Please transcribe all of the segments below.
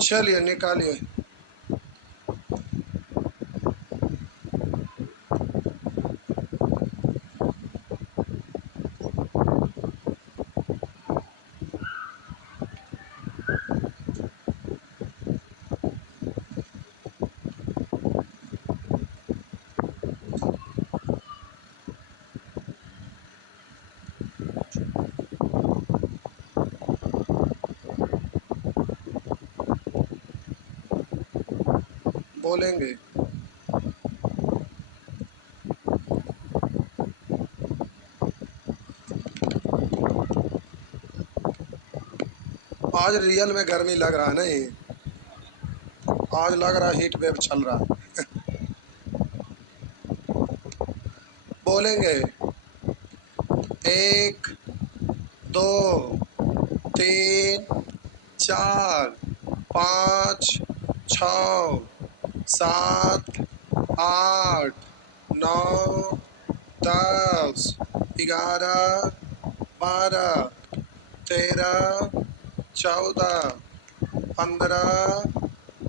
चलिए निकालिए। बोलेंगे। आज रियल में गर्मी लग रहा है नहीं, आज लग रहा हीट वेव चल रहा है। बोलेंगे। एक, दो, तीन, चार, पाँच, छ, सात, आठ, नौ, 10, 11, 12, 13, 14, 15,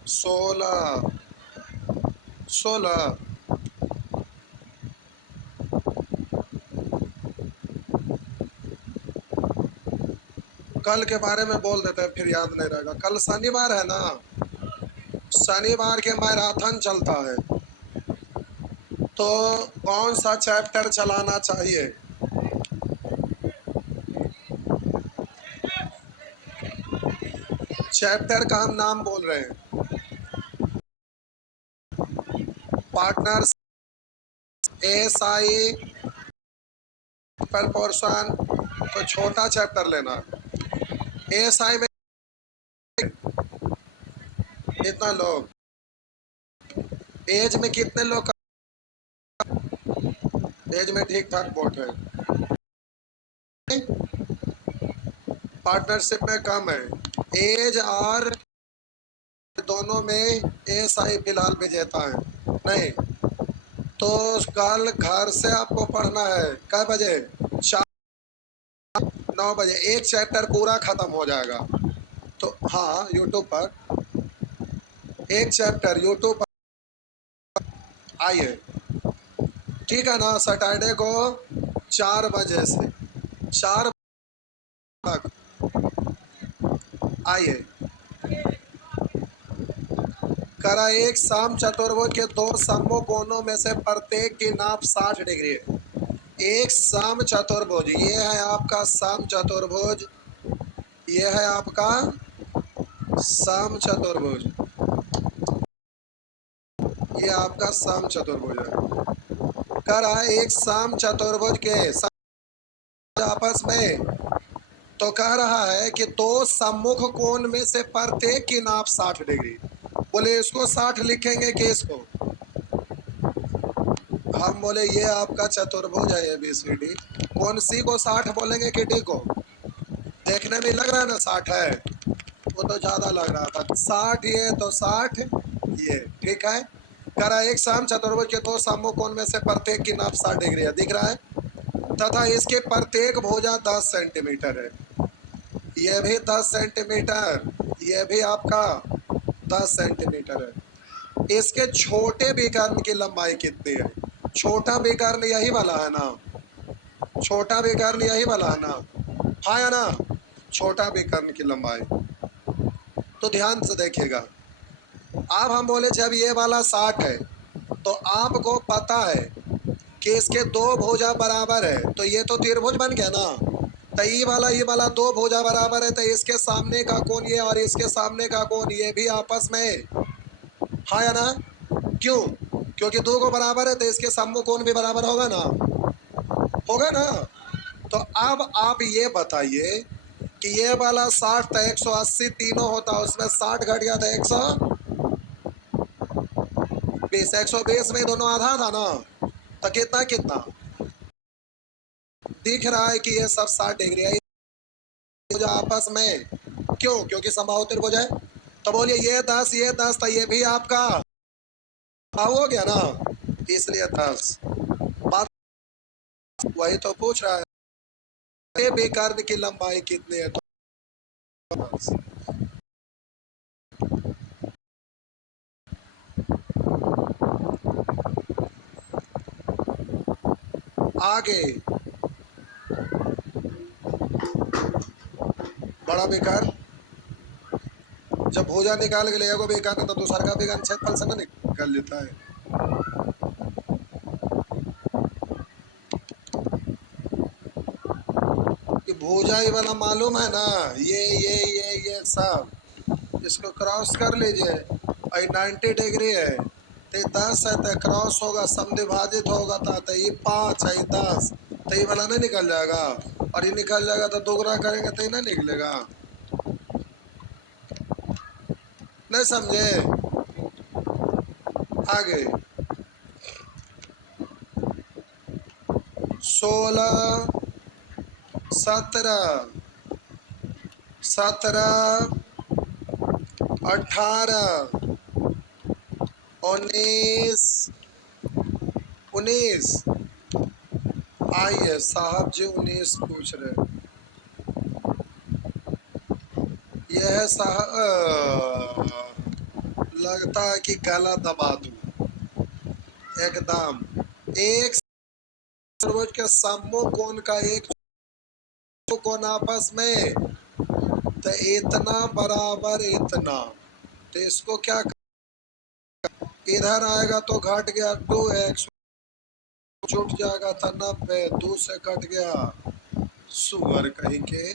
16, 16। कल के बारे में बोल देते हैं, फिर याद नहीं रहेगा। कल शनिवार है ना, शनिवार के मैराथन चलता है, तो कौन सा चैप्टर चलाना चाहिए? चैप्टर का हम नाम बोल रहे हैं। Partners, ASI, proportion. तो छोटा चैप्टर लेना। एएसआई में कितना लोग, एज में कितने लोग का? एज में ठीक ठाक वोट है, पार्टनरशिप में कम है। एज और दोनों में एएसआई फिलहाल विजेता है। नहीं तो कल घर से आपको पढ़ना है। कै बजे? 9 बजे एक चैप्टर पूरा खत्म हो जाएगा। तो हाँ, यूट्यूब पर एक चैप्टर यूट्यूब पर आइए, ठीक है ना। सैटरडे को 4 बजे से 4 तक आइए। करा एक सम चतुर्भुज के दो समकोणों में से प्रत्येक की नाप 60 डिग्री है। एक सम चतुर्भुज, ये है आपका सम चतुर्भुज, ये है आपका सम चतुर्भुज, ये आपका सम चतुर्भुज है। करा एक सम चतुर्भुज के आपस में, तो कह रहा है कि दो सम्मुख कोण में से प्रत्येक की नाप 60 डिग्री। बोले इसको 60 लिखेंगे कि इसको? हम बोले ये आपका चतुर्भुज है ABCD, कौन सी को 60 बोलेंगे कि डी को? देखने में लग रहा है ना 60 है, वो तो ज्यादा लग रहा था। 60 ये तो 60 ये, ठीक है। करा एक सम चतुर्भुज के दो सम्मुख कोण में से प्रत्येक की नाप 60 डिग्री है, दिख रहा है, तथा इसके प्रत्येक भुजा 10 सेंटीमीटर है। ये भी 10 सेंटीमीटर, ये भी आपका 10 सेंटीमीटर है। इसके छोटे विकर्ण की लंबाई कितनी है? छोटा विकर्ण यही वाला है ना, छोटा विकर्ण यही वाला है ना, हाँ या ना? छोटा विकर्ण की लंबाई, तो ध्यान से देखिएगा। अब हम बोले जब ये वाला 60 है, तो आपको पता है कि इसके दो भुजा बराबर है, तो ये तो त्रिभुज बन गया ना। तो ये वाला दो भुजा बराबर है, तो इसके सामने का कोण ये और इसके सामने का कोण ये भी आपस में, हाँ या ना? क्यों? क्योंकि दो को बराबर है, तो इसके सम्मुख कोण भी बराबर होगा ना, होगा ना। तो अब आप ये बताइए कि ये वाला 60 था, 180 तीनों होता, उसमें 60 घट गया था 100, 20 120 में दोनों आधा था ना, तो कितना कितना दिख रहा है कि ये सब 60 डिग्री है जो आपस में। क्यों? क्योंकि संभाव त्रिभुज है। तो बोलिए ये 10 ये 10, तो ये भी आपका हो गया ना, इसलिए 10। बात वही तो पूछ रहा है, ये बेकर्ण की लंबाई कितनी है, तो 10। आगे बड़ा बेकार, जब भुजा निकाल के ले जाओगे बेकार, तो दूसरा का बेकार क्षेत्रफल से ना निकल लेता है। कि भुजा ही वाला मालूम है ना, ये सब इसको क्रॉस कर लीजिए। और 90 डिग्री है, तो 10 है, तो क्रॉस होगा, समद्विभाजित होगा, तो ये 5 है, 10, तो ये वाला नहीं निकल जाएगा। और ये निकल जाएगा तो दोगुना करेंगे तो ये नहीं निकलेगा। नहीं समझे? आगे 16 17 17 18 19 19। आइए साहब जी 19 पूछ रहे। यह साहब लगता है कि गला दबा दूं एकदम। एक चतुर्भुज के समोह कोण का एक कोण आपस में, तो इतना बराबर इतना, तो इसको क्या इधर आएगा तो घट गया 2x, छूट जाएगा था 90, 2 से कट गया। सुअर कहीं के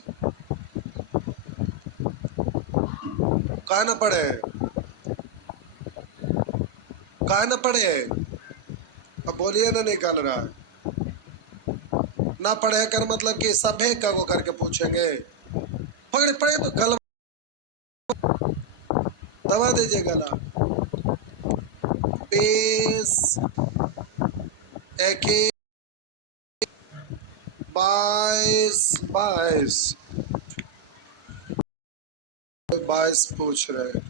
कहा न पड़े, कहा न पड़े। अब बोलिए ना निकल रहा है ना पढ़े कर, मतलब कि सभे का वो करके पूछेंगे। पकड़े पड़े तो गला दबा दीजिए गला। 20 21 22 22 22 पूछ रहे।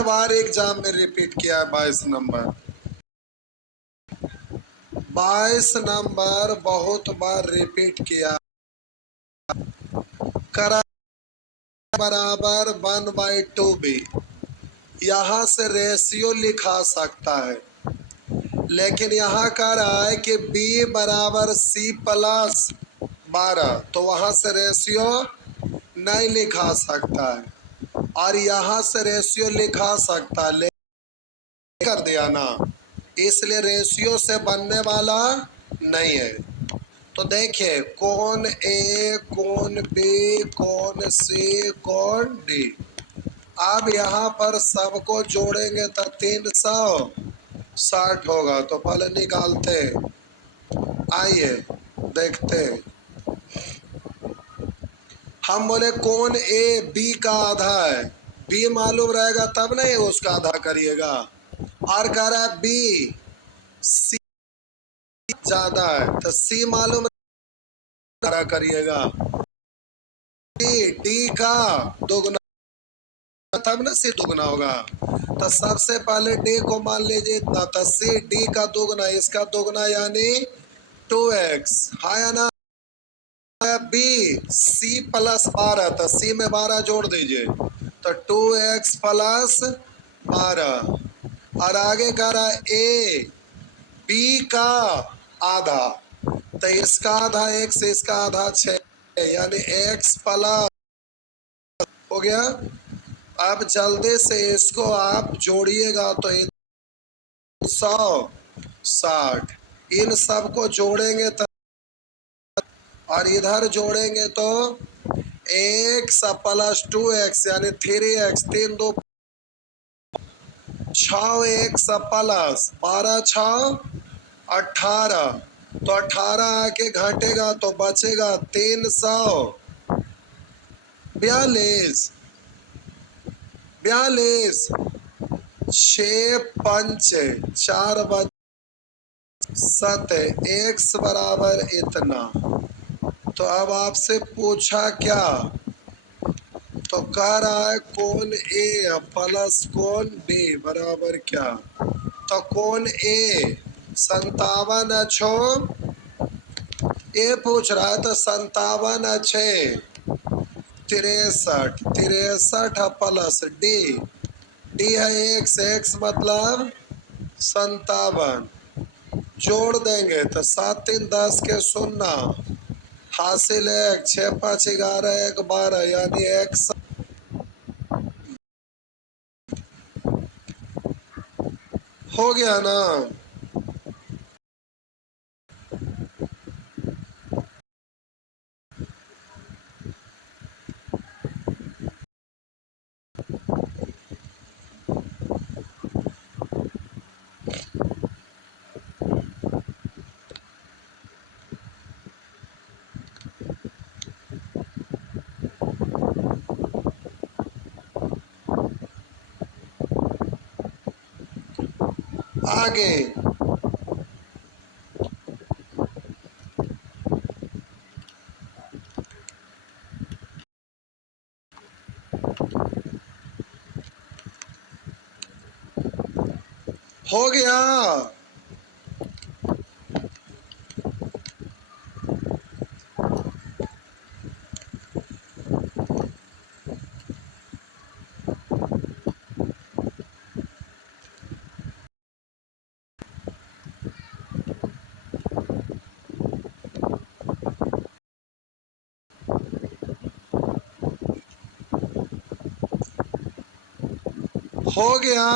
बार एग्जाम में रिपीट किया है 22 नंबर। 22 नंबर बहुत बार रिपीट किया। करा बराबर 1/2b, यहाँ से रेशियो लिखा सकता है, लेकिन यहाँ कह रहा है कि b बराबर c प्लस 12, तो वहाँ से रेशियो नहीं लिखा सकता है। और यहाँ से रेशियो लिखा सकता है, कर दिया ना, इसलिए रेशियो से बनने वाला नहीं है। तो देखिए कौन ए, कौन बी, कौन सी, कौन डी। अब यहाँ पर सबको जोड़ेंगे तो 360 होगा। तो पहले निकालते, आइए देखते। हम बोले कौन ए बी का आधा है, बी मालूम रहेगा तब नहीं उसका आधा करिएगा। और कह रहा है बी सी ज्यादा है, तो सी मालूम करिएगा। डी डी का दोगुना तब ना सी दोगुना होगा। तो सबसे पहले डी को मान लीजिए इतना, तो सी डी का दोगुना, इसका दोगुना यानी 2x है या ना। बी सी प्लस 12, तो सी में 12 जोड़ दीजिए, तो 2x प्लस 12। और आगे कह रहा है ए बी का आधा, तो इसका आधा x, इसका आधा 6, यानी x प्लस हो गया। अब जल्दी से इसको आप जोड़िएगा तो 160, इन सबको जोड़ेंगे तो, और इधर जोड़ेंगे तो x प्लस 2x यानी 3x, 3 2 6x प्लस 12 6 18, तो 18 आके घटेगा तो बचेगा 342। 42, 6 5 4 7 x बराबर इतना। तो अब आपसे पूछा क्या, तो कह रहा है कोण ए प्लस कोण बी बराबर क्या। तो कोण ए 57 अच्छो, ये पूछ रहा है तो 57 अच्छे 63, 63 प्लस डी, डी है एक्स, एक्स मतलब 57, जोड़ देंगे तो 7 3 10 के 0, हासिल 1, 6 5 11 1 12, यानी एक्स हो गया ना। आगे हो गया, हो गया।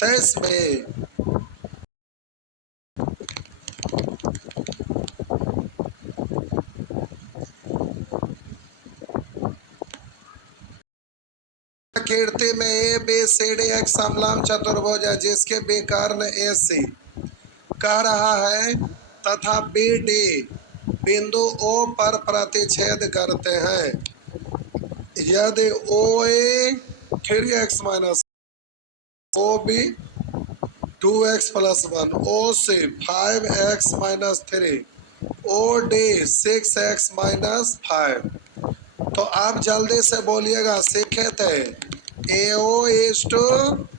तो इसमें कीर्ति में ए बी सी डी एक समलंब चतुर्भुज है जिसके विकर्ण ए सी कह रहा है तथा बी डी बिंदु ओ पर प्रतिच्छेद करते हैं। यदि ओ ए 3x - ओ बी 2x+1, ओ सी 5x - 3, ओ डी 6x - 5। तो आप जल्दी से बोलिएगा, सीखे थे ए ओ इज टू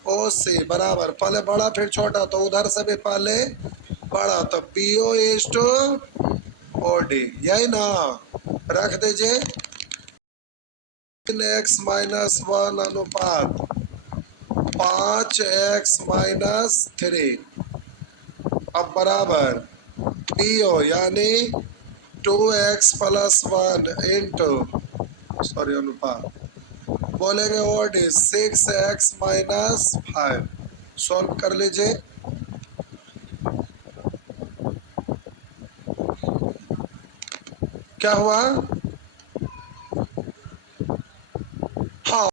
ओ सी बराबर, पहले बड़ा फिर छोटा, तो उधर से भी पहले बड़ा, तो P O is to O D, यही ना। रख दीजिए 3x - 1 अनुपात 5x - 3, अब बराबर पी ओ यानी 2x+1 इंटू, सॉरी अनुपात, बोलेंगे और डी 6x - 5। सॉल्व कर लीजिए, क्या हुआ। हाँ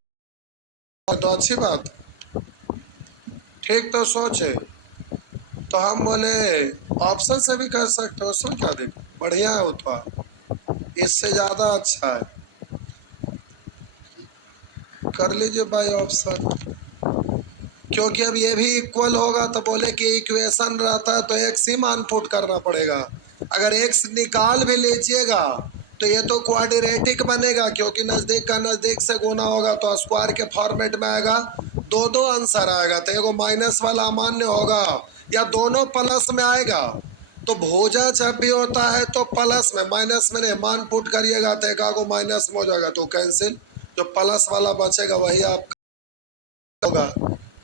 तो अच्छी बात, ठीक तो सोचे, तो हम बोले ऑप्शन से भी कर सकते हो, उसमें क्या दिक्कत, बढ़िया है उत्पाद, इससे ज़्यादा अच्छा है, कर लीजिए बाय ऑप्शन। क्योंकि अब ये भी इक्वल होगा तो बोले कि इक्वेशन रहता है तो एक्स ही मान पुट करना पड़ेगा। अगर एक्स निकाल भी लीजिएगा तो ये तो क्वाड्रेटिक बनेगा, क्योंकि नज़दीक का नज़दीक से गुना होगा तो स्क्वायर के फॉर्मेट में आएगा, दो दो आंसर आएगा, तो एगो माइनस वाला अमान्य होगा या दोनों प्लस में आएगा। तो भुजा जब भी होता है तो प्लस में, माइनस में नहीं, मान पुट करिएगा तो एक आगो माइनस में हो जाएगा तो कैंसिल, जो प्लस वाला बचेगा वही आप होगा।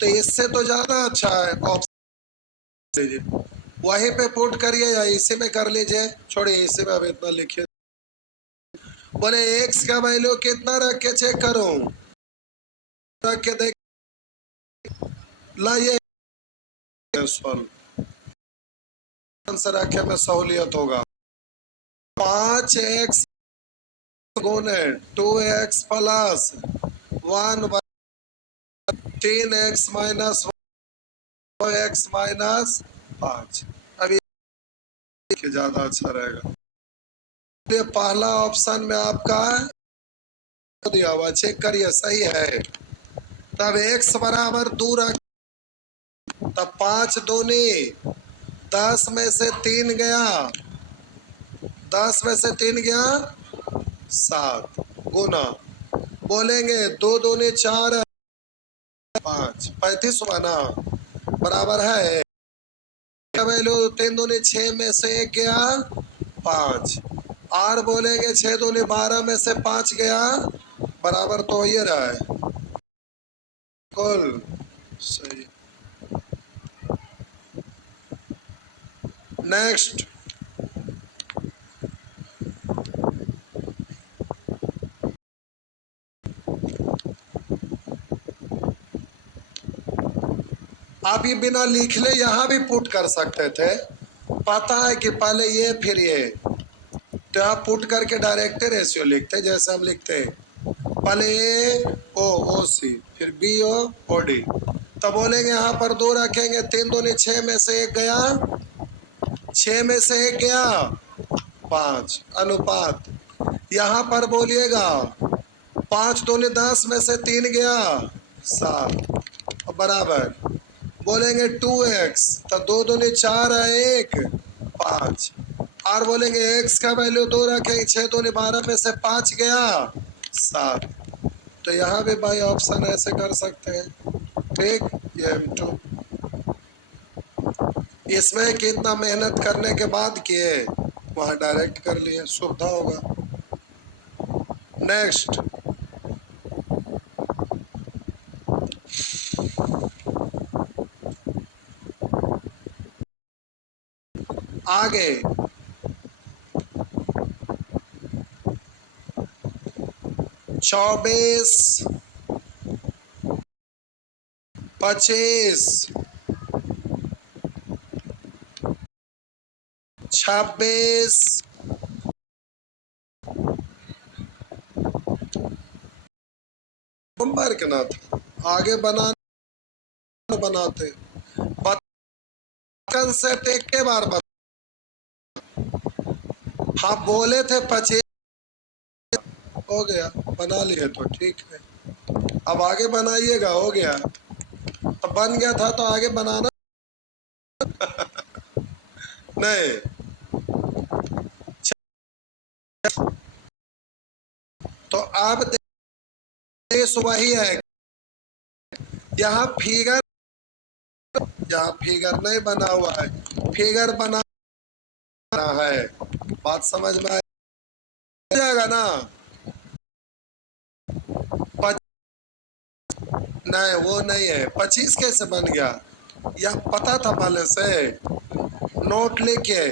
तो इससे तो ज़्यादा अच्छा है ऑप्शन, वहीं पे पुट करिए या इसी में कर लीजिए, छोड़िए इसी में अब इतना लिखिए। बोले एक्स का वैल्यू कितना रख के चेक करूं, रख के देख लाइए, आंसर रखे में सहूलियत होगा। 5x गुने 2x plus 1 3x minus x minus 5। अभी ज्यादा अच्छा रहेगा। ये पहला ऑप्शन में आपका दिया हुआ, चेक करिए सही है। तब x बराबर 2 रख, तब 5 दूनी 10 में से 3 गया, 10 में से 3 गया 7 गुना, बोलेंगे 2 दूनी 4 5 35 हुआ ना, बराबर है वैल्यू 3 दूनी 6 में से 1 गया 5, और बोलेंगे 6 दूनी 12 में से 5 गया, बराबर तो ये रहा है कुल सही। नेक्स्ट, आप ये बिना लिख ले यहाँ भी पुट कर सकते थे, पता है कि पहले ये फिर ये, तो आप पुट करके डायरेक्ट रेशियो लिखते जैसे हम लिखते हैं, पहले ए ओ ओ सी फिर बी ओ ओ डी। तो बोलेंगे यहाँ पर 2 रखेंगे, 3 दूनी 6 में से 1 गया, 6 में से 1 गया 5 अनुपात, यहाँ पर बोलिएगा 5 दूनी 10 में से 3 गया 7 बराबर, बोलेंगे 2x, तो 2 दूनी 4 है 1 5, और बोलेंगे x का वैल्यू 2 रखेंगे, 6 दूनी 12 में से 5 गया 7। तो यहाँ भी बाई ऑप्शन ऐसे कर सकते हैं, ठीक। ये M2 इसमें कितना मेहनत करने के बाद किए, वहाँ डायरेक्ट कर लिए, सुविधा होगा। नेक्स्ट, आगे 24 25 26 नंबर के ना था, आगे बनाते बचपन से टेक के बार बता। हाँ बोले थे 25 हो गया, बना लिए तो ठीक है, अब आगे बनाइएगा, हो गया, अब बन गया था तो आगे बनाना नहीं। तो आप देश वही है, यहाँ फिगर, यहाँ फिगर नहीं बना हुआ है, फिगर बना है, बात समझ में आ जाएगा ना। नहीं वो नहीं है, 25 कैसे बन गया, यह पता था पहले से, नोट लिखिए,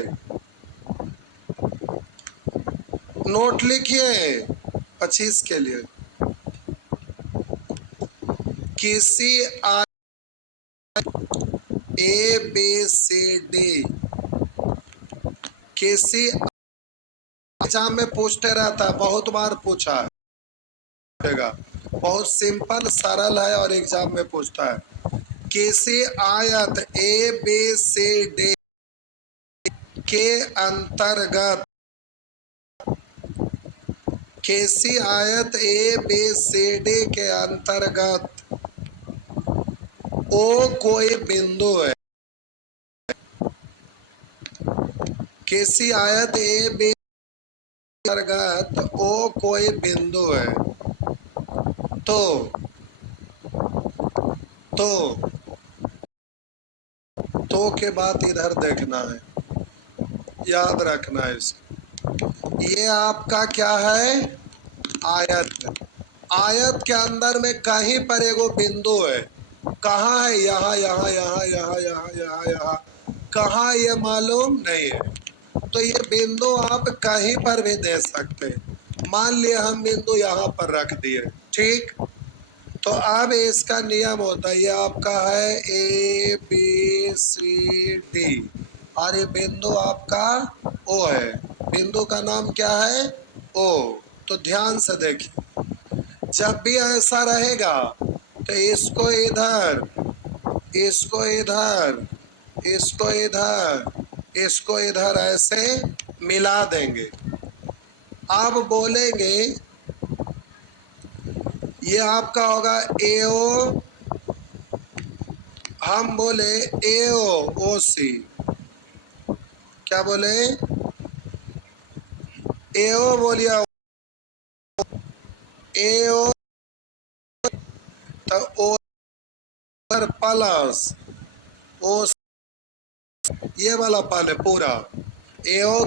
नोट लिखिए 25 के लिए, किसी ए बी सी डी, किसी एग्जाम में पूछते रहता है, बहुत बार पूछा है, बहुत सिंपल सरल है और एग्जाम में पूछता है। किसी आयत ए बी सी डी के अंतर्गत, किसी आयत ए बी सी डी के अंतर्गत ओ कोई बिंदु है, किसी आयत ए बी अंतर्गत ओ कोई बिंदु है, तो तो तो के बाद इधर देखना है, याद रखना है इसको। ये आपका क्या है, आयत, आयत के अंदर में कहीं पर एगो बिंदु है, कहाँ है, यहाँ यहाँ यहाँ यहाँ यहाँ यहाँ यहाँ, कहाँ ये मालूम नहीं है। तो ये बिंदु आप कहीं पर भी दे सकते हैं, मान लिया हम बिंदु यहाँ पर रख दिए, ठीक। तो अब इसका नियम होता है, ये आपका है ए बी सी डी, और ये बिंदु आपका ओ है, बिंदु का नाम क्या है, ओ। तो ध्यान से देखिए, जब भी ऐसा रहेगा तो इसको इधर, इसको इधर, इसको इधर, इसको इधर ऐसे मिला देंगे। अब बोलेंगे ये आपका होगा AO, हम बोले AOC, क्या बोले AO बोलिए, AO तो O प्लस O, ये वाला पाले पूरा AO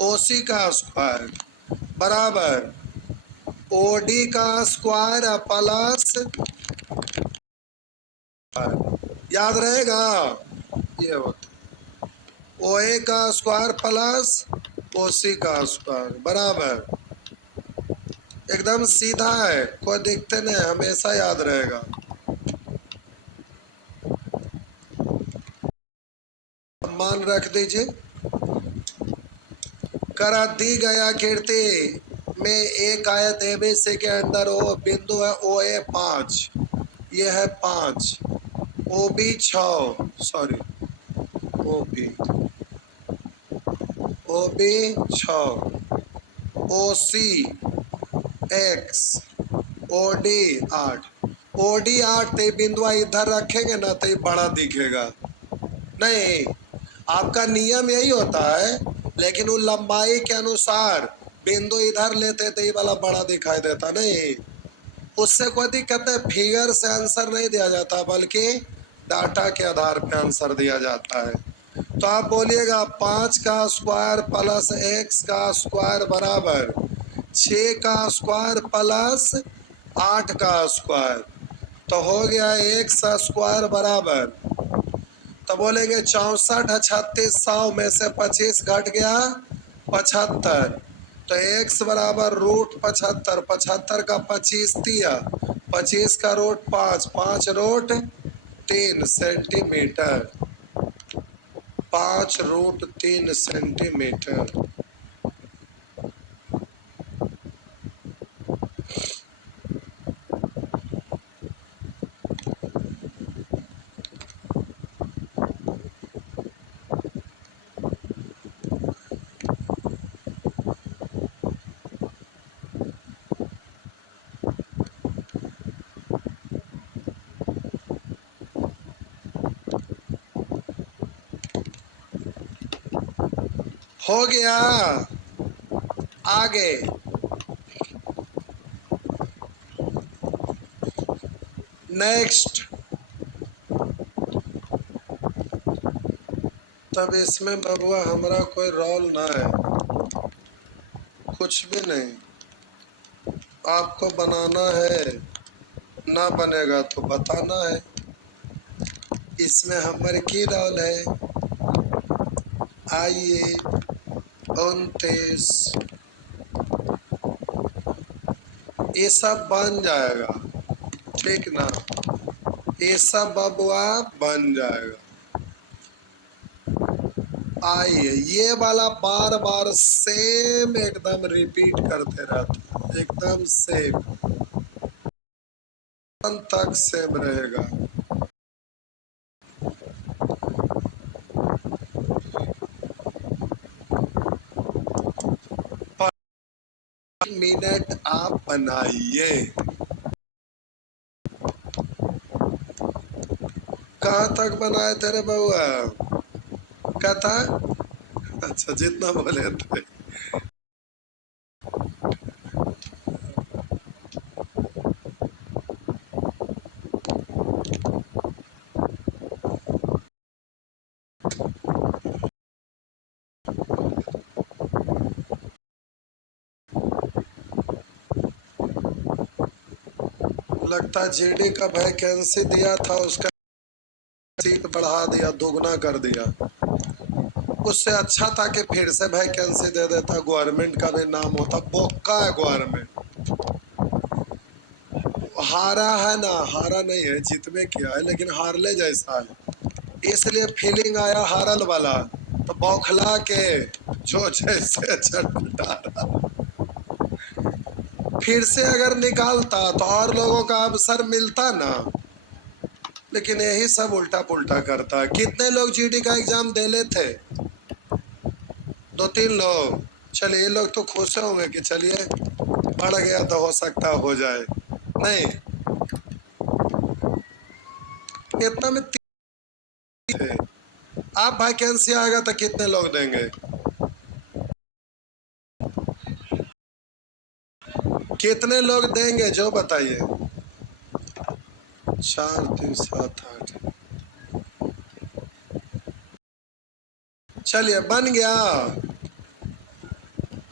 OC का स्क्वायर बराबर OD का स्क्वायर प्लस, याद रहेगा ये होता OA का स्क्वायर प्लस OC का स्क्वायर बराबर, एकदम सीधा है, कोई दिक्कत नहीं, हमेशा याद रहेगा। मान रख दीजिए, करा दी गया कीर्ति में एक आयत ABC के अंदर वो बिंदु है OA 5, ये है 5, OB 6, sorry OB 6, OC X, OD 8, OD 8 तो बिंदुआ इधर रखेंगे ना तो ये बड़ा दिखेगा, नहीं आपका नियम यही होता है, लेकिन वो लंबाई के अनुसार बिंदु इधर लेते तो ये वाला बड़ा दिखाई देता, नहीं उससे कोई दिक्कत है। फिगर से आंसर नहीं दिया जाता बल्कि डाटा के आधार पर आंसर दिया जाता है। तो आप बोलिएगा 5 का स्क्वायर प्लस X का स्क्वायर बराबर 6 का स्क्वायर प्लस 8 का स्क्वायर, तो हो गया X स्क्वायर बराबर, तो बोलेंगे 64 36 100 में से 25 घट गया 75, तो X बराबर रूट 75, 75 का 25 दिया, 25 का root 5, 5 root 3 centimetre, 5 root 3 centimetre. हो गया, आगे नेक्स्ट, तब इसमें बबुआ हमारा कोई रोल ना है, कुछ भी नहीं, आपको बनाना है, ना बनेगा तो बताना है, इसमें हमारे की रोल है। आइए 29, ये सब बन जाएगा, ठीक ना, ये सब बबुआ बन जाएगा। आइए ये वाला बार बार सेम एकदम रिपीट करते रहते, एकदम सेम तक सेम रहेगा। मिनट आप बनाइए, कहाँ तक बनाए तेरे बउआ, क्या था, अच्छा जितना बोले थे। लगता GD का वैकेंसी दिया था, उसका सीट बढ़ा दिया, दोगुना कर दिया, उससे अच्छा था कि फिर से वैकेंसी दे देता, गवर्नमेंट का भी नाम होता, बोका है गवर्नमेंट, हारा है ना, हारा नहीं है, जीत में किया है लेकिन हारले जैसा है, इसलिए फीलिंग आया हारल वाला, तो बौखला के जो जैसे छटपटा रहा। फिर से अगर निकालता तो और लोगों का अवसर मिलता ना, लेकिन यही सब उल्टा पुल्टा करता है। कितने लोग जीडी का एग्जाम दे लेते? 2-3 लोग। चलिए, ये लोग तो खुश होंगे कि चलिए बढ़ गया तो हो सकता हो जाए। नहीं, इतना में 3 थे। आप वैकेंसी आएगा तो कितने लोग देंगे? कितने लोग देंगे जो बताइए? 4 3 7 8। चलिए बन गया।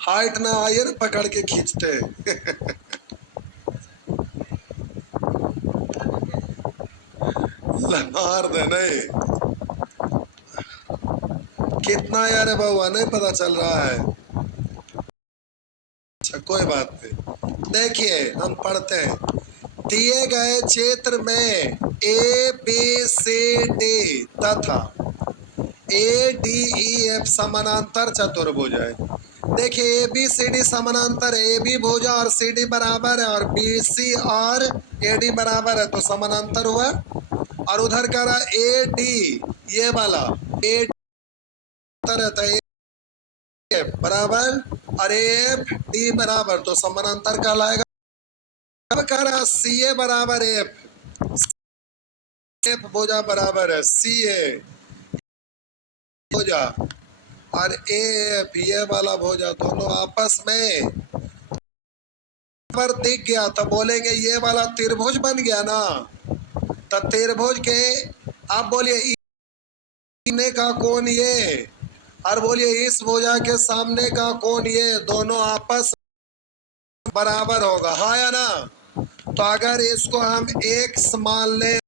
हाइट ना आइए ना, पकड़ के खींचते। मार दे। नहीं, कितना यार बउआ, नहीं पता चल रहा है। अच्छा कोई बात नहीं। देखिए हम पढ़ते हैं। दिए गए क्षेत्र में ए बी सी डी तथा ए डी ई एफ समानांतर चतुर्भुज है। देखिए ए बी सी डी समानांतर है, ए बी भुजा और सी डी बराबर है, और बी सी और ए डी बराबर है, तो समानांतर हुआ। और उधर कह रहा ए डी, ये वाला ए रहता है, एफ बराबर और एफ डी बराबर, तो समानांतर कहलाएगा। अब कह रहा सी ए बराबर एफ, एफ भुजा बराबर है सी ए भुजा, और ए एफ ये वाला भुजा, दोनों आपस में पर दिख गया तो बोलेंगे ये वाला त्रिभुज बन गया ना। तो त्रिभुज के आप बोलिए इने का कोण ये, और बोलिए इस भुजा के सामने का कोण ये, दोनों आपस बराबर होगा, हाँ या ना? तो अगर इसको हम x मान लें,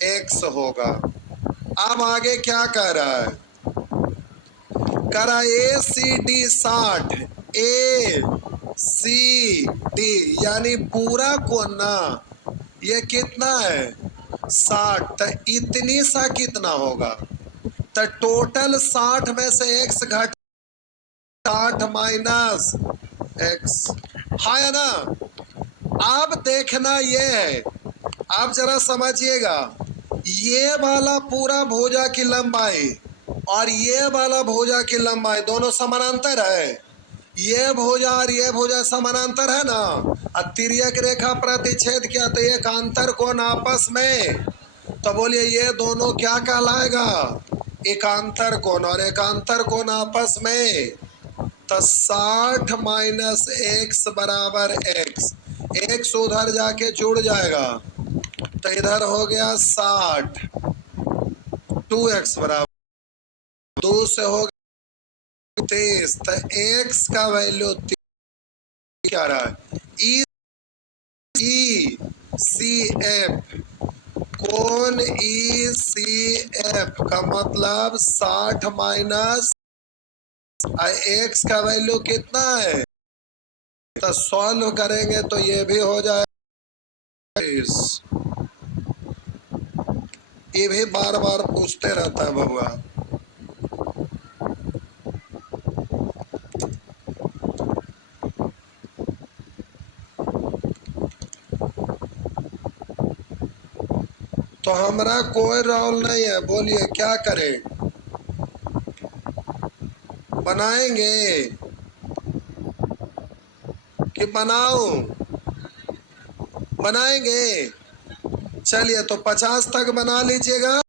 x होगा। अब आगे क्या कह रहा है? कह रहा ए सी डी 60, ए सी डी यानी पूरा कोना ये कितना है? 60। तो इतनी सा कितना होगा? तो टोटल 60 में से x घट 60 माइनस x, हाँ या ना? अब देखना ये है, आप जरा समझिएगा, ये वाला पूरा भुजा की लंबाई और ये वाला भुजा की लंबाई दोनों समानांतर है। ये भुजा और ये भुजा समानांतर है ना, और तिर्यक रेखा प्रतिच्छेद किया तो एक अंतर कोण आपस में, तो बोलिए ये दोनों क्या कहलाएगा? एकांतर कोण, और एकांतर कोण आपस में, तो 60 माइनस एक्स बराबर एक्स, एक्स उधर जाके जुड़ जाएगा तो इधर हो गया 60, 2x बराबर 2 से हो गया 30, तो x का वैल्यू क्या रहा है? ई सी एफ, कोण ई सी एफ का मतलब 60 माइनस एक्स का वैल्यू कितना है? तो सॉल्व करेंगे तो ये भी हो जाएगा। ये भी बार बार पूछते रहता है बबुआ। तो हमारा कोई रोल नहीं है, बोलिए क्या करें? बनाएंगे कि बनाऊं? बनाएंगे। चलिए तो 50 तक बना लीजिएगा।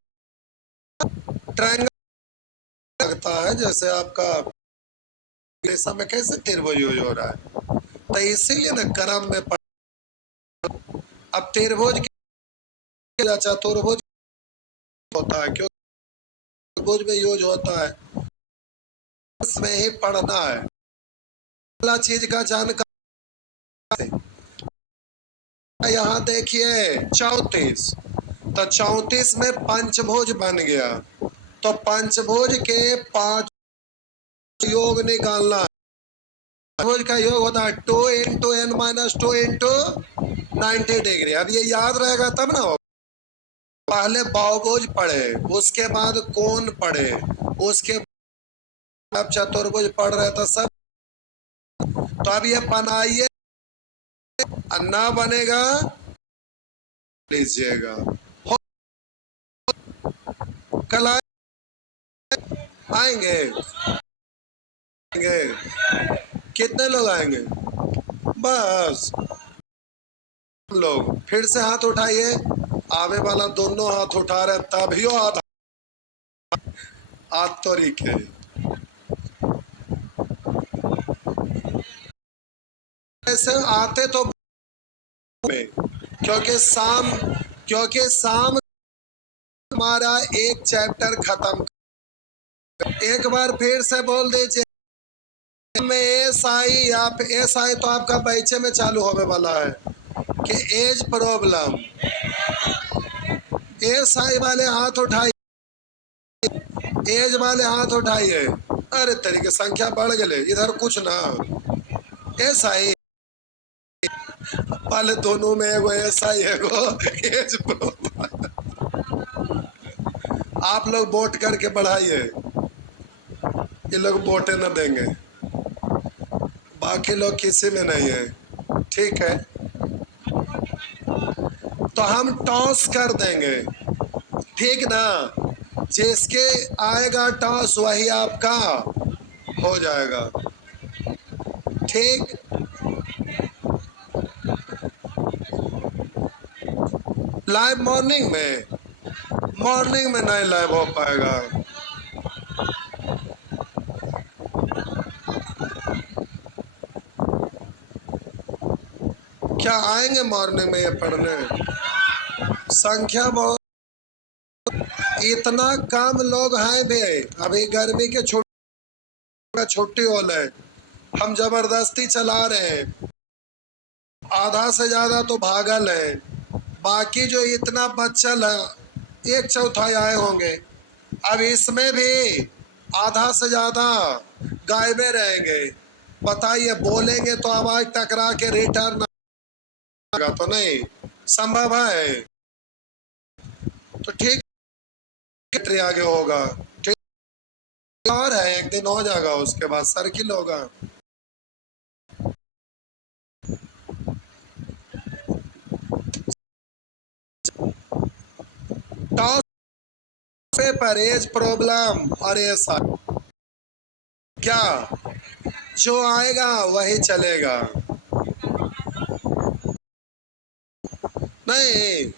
ट्रायंगल लगता है जैसे आपका रेशा में कैसे त्रिभुज यूज हो रहा है, तो इसीलिए ना क्रम में अब त्रिभुज चतुर्भुज होता है, क्यों त्रिभुज में यूज होता है, इसमें ही पढ़ना है वाला चीज का जानकारी। यहाँ देखिए 34, तो 34 में पंचभुज बन गया, तो पंचभुज के 5 योग निकालना है। पंचभुज का योग होता है 2 into n minus 2 into 90 degree. अब ये याद रहेगा तब ना, पहले बहुभुज पढ़े, उसके बाद कोण पढ़े, उसके बाद चतुर्भुज पढ़ रहे तो सब तो अब ये बनाइए, अन्ना बनेगा, लीजिएगा। कल आएंगे, कितने लोग आएंगे? बस लोग फिर से हाथ उठाइए। आवे वाला दोनों हाथ उठा रहे, तभी आधा हाथ तो रिके। ऐसे आते तो में, क्योंकि शाम हमारा एक चैप्टर खत्म। एक बार फिर से बोल दीजिए में एस आई, आप एस आई तो आपका बैचे में चालू होने वाला है कि एज प्रॉब्लम। एस आई वाले हाथ उठाइए, एज वाले हाथ उठाइए। अरे तरीके संख्या बढ़ गए इधर कुछ ना। एस आई वाले दोनों में एगो एस आई एगो एज प्रॉब्लम। आप लोग वोट करके बढ़ाइए, ये लोग वोटे न देंगे, बाकी लोग किसी में नहीं है। ठीक है, तो हम टॉस कर देंगे, ठीक ना? जिसके आएगा टॉस वही आपका हो जाएगा। ठीक, लाइव मॉर्निंग में नहीं लाइव हो पाएगा। क्या आएंगे मॉर्निंग में ये पढ़ने? संख्या बहुत, इतना कम लोग हैं भी। अभी गर्मी के छुट्टी हो रहे, हम जबरदस्ती चला रहे हैं, आधा से ज्यादा तो भागल है। बाकी जो इतना बच्चल है, एक चौथाई आए होंगे। अब इसमें भी आधा से ज्यादा गायबे रहेंगे। बताइए, बोलेंगे तो आवाज टकरा के रिटर्न आएगा तो नहीं संभव है। तो ठीक आगे होगा, ठीक और है, एक दिन हो जाएगा, उसके बाद सर्किल होगा। टॉस पेपर, एज प्रॉब्लम और ऐसा क्या, जो आएगा वही चलेगा। नहीं